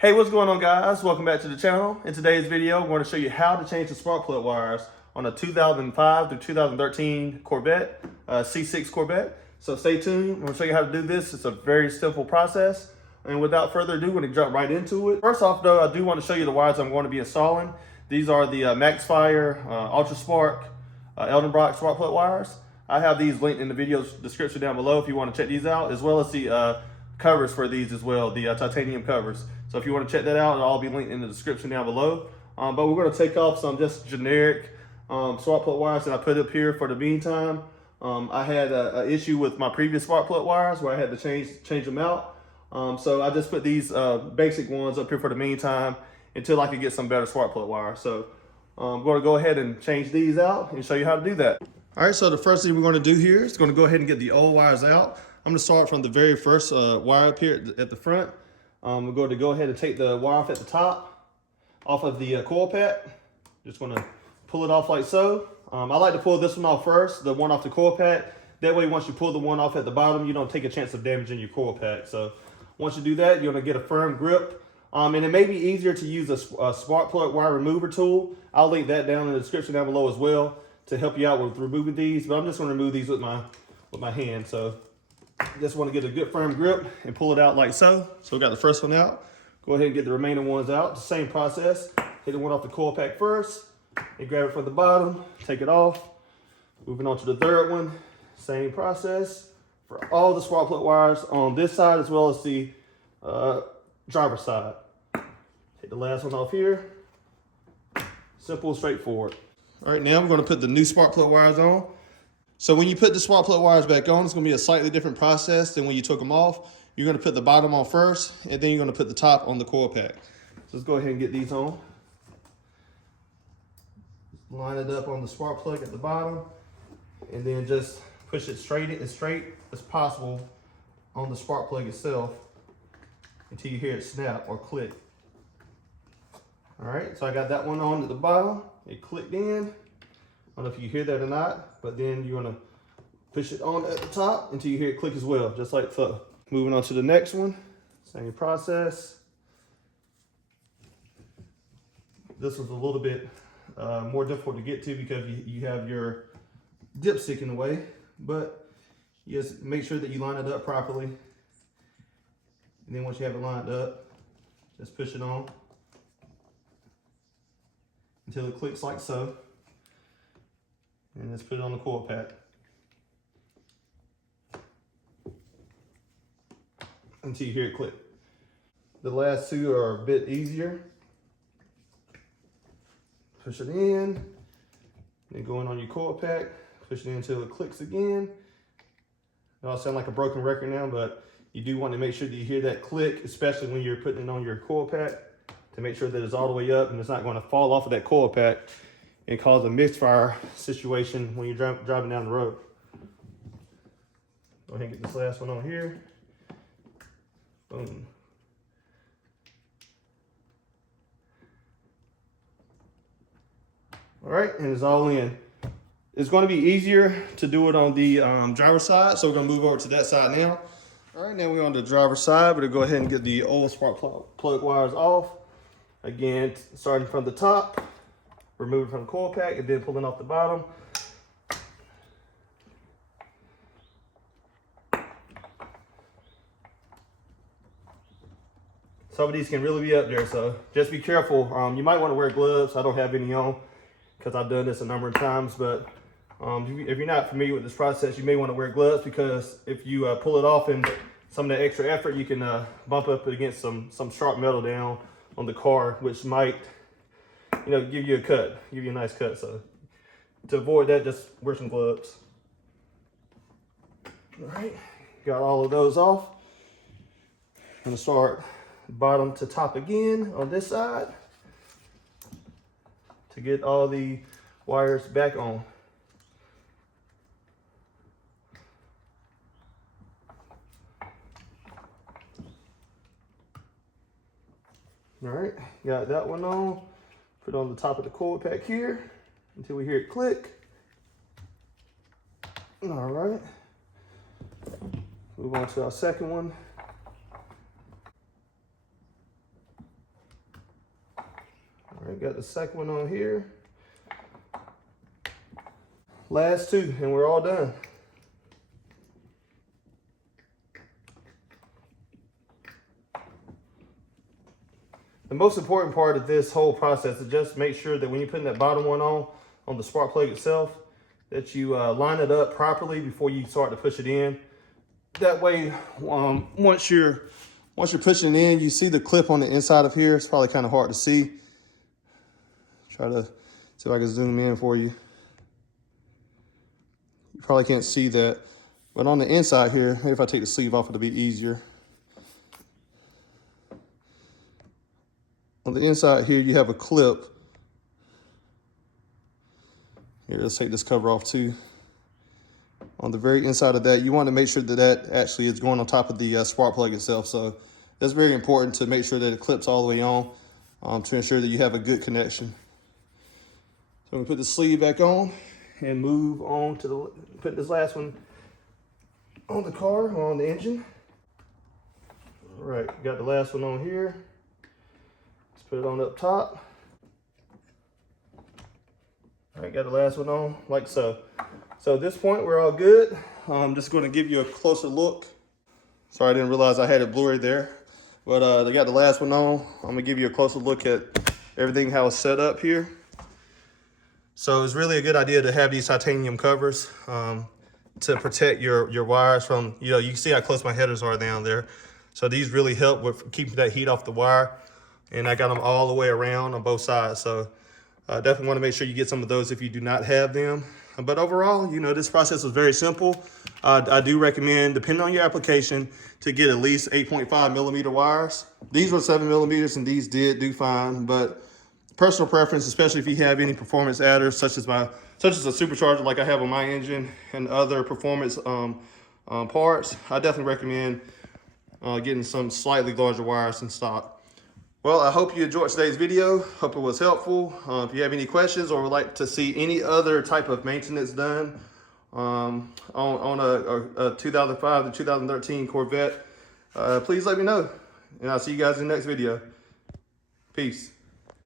Hey, what's going on, guys? Welcome back to the channel. In today's video, I'm going to show you how to change the spark plug wires on a 2005 through 2013 Corvette, C6 Corvette. So stay tuned. I'm going to show you how to do this. It's a very simple process. And without further ado, we're going to jump right into it. First off, though, I do want to show you the wires I'm going to be installing. These are the MaxFire Ultra Spark Edelbrock spark plug wires. I have these linked in the video description down below if you want to check these out, as well as the covers for these as well, the titanium covers. So if you want to check that out, it'll all be linked in the description down below. But we're going to take off some just generic spark plug wires that I put up here for the meantime. I had an issue with my previous spark plug wires where I had to change them out. So I just put these basic ones up here for the meantime until I could get some better spark plug wires. So I'm going to go ahead and change these out and show you how to do that. All right, so the first thing we're going to do here is going to go ahead and get the old wires out. I'm going to start from the very first wire up here at the front. We're going to go ahead and take the wire off at the top, off of the coil pack. Just going to pull it off like so. I like to pull this one off first, the one off the coil pack. That way, once you pull the one off at the bottom, you don't take a chance of damaging your coil pack. So once you do that, you're going to get a firm grip. And it may be easier to use a spark plug wire remover tool. I'll link that down in the description down below as well to help you out with removing these. But I'm just going to remove these with my hand. So just want to get a good firm grip and pull it out like so. So we got the first one out. Go ahead and get the remaining ones out. The same process. Take the one off the coil pack first and grab it from the bottom. Take it off. Moving on to the third one. Same process for all the spark plug wires on this side as well as the driver's side. Take the last one off here. Simple, straightforward. All right, now I'm going to put the new spark plug wires on. So when you put the spark plug wires back on, it's going to be a slightly different process than when you took them off. You're going to put the bottom on first, and then you're going to put the top on the coil pack. So let's go ahead and get these on. Line it up on the spark plug at the bottom, and then just push it straight as possible on the spark plug itself until you hear it snap or click. All right, so I got that one on at the bottom. It clicked in. I don't know if you hear that or not, but then you're gonna push it on at the top until you hear it click as well, just like so. Moving on to the next one, same process. This was a little bit more difficult to get to because you have your dipstick in the way, but you just make sure that you line it up properly. And then once you have it lined up, just push it on until it clicks like so. And let's put it on the coil pack until you hear it click. The last two are a bit easier. Push it in, then go in on your coil pack, push it in until it clicks again. It all sound like a broken record now, but you do want to make sure that you hear that click, especially when you're putting it on your coil pack, to make sure that it's all the way up and it's not going to fall off of that coil pack and cause a misfire situation when you're driving down the road. Go ahead and get this last one on here. Boom. All right, and it's all in. It's going to be easier to do it on the driver's side, so we're going to move over to that side now. All right, now we're on the driver's side. We're going to go ahead and get the old spark plug wires off. Again, starting from the top. Remove it from the coil pack and then pulling off the bottom. Some of these can really be up there, so just be careful. You might want to wear gloves. I don't have any on because I've done this a number of times, but if you're not familiar with this process, you may want to wear gloves because if you pull it off and some of that extra effort, you can bump up against some sharp metal down on the car, which might give you a cut, give you a nice cut. So to avoid that, just wear some gloves. All right, got all of those off. I'm gonna start bottom to top again on this side to get all the wires back on. All right, got that one on. Put it on the top of the coil pack here until we hear it click. All right. Move on to our second one. got the second one on here. Last two, and we're all done. The most important part of this whole process is just make sure that when you're putting that bottom one on the spark plug itself, that you line it up properly before you start to push it in. That way, once you're pushing it in, you see the clip on the inside of here. It's probably kind of hard to see. Try to see if I can zoom in for you. You probably can't see that, but on the inside here, maybe if I take the sleeve off, it'll be easier. On the inside here, you have a clip. Here, let's take this cover off too. On the very inside of that, you want to make sure that that actually is going on top of the spark plug itself. So that's very important to make sure that it clips all the way on to ensure that you have a good connection. So I'm gonna put the sleeve back on and move on to put this last one on the car, on the engine. All right, got the last one on here. Put it on up top. All right, got the last one on, like so. So at this point, we're all good. I'm just gonna give you a closer look. Sorry, I didn't realize I had it blurry there. But I got the last one on. I'm gonna give you a closer look at everything, how it's set up here. So it's really a good idea to have these titanium covers to protect your wires from, you can see how close my headers are down there. So these really help with keeping that heat off the wire. And I got them all the way around on both sides. So definitely want to make sure you get some of those if you do not have them. But overall, this process was very simple. I do recommend, depending on your application, to get at least 8.5 millimeter wires. These were 7 millimeters and these did do fine, but personal preference, especially if you have any performance adders, such as a supercharger like I have on my engine and other performance parts, I definitely recommend getting some slightly larger wires in stock. Well, I hope you enjoyed today's video. Hope it was helpful. If you have any questions or would like to see any other type of maintenance done on a 2005 to 2013 Corvette, please let me know. And I'll see you guys in the next video. Peace.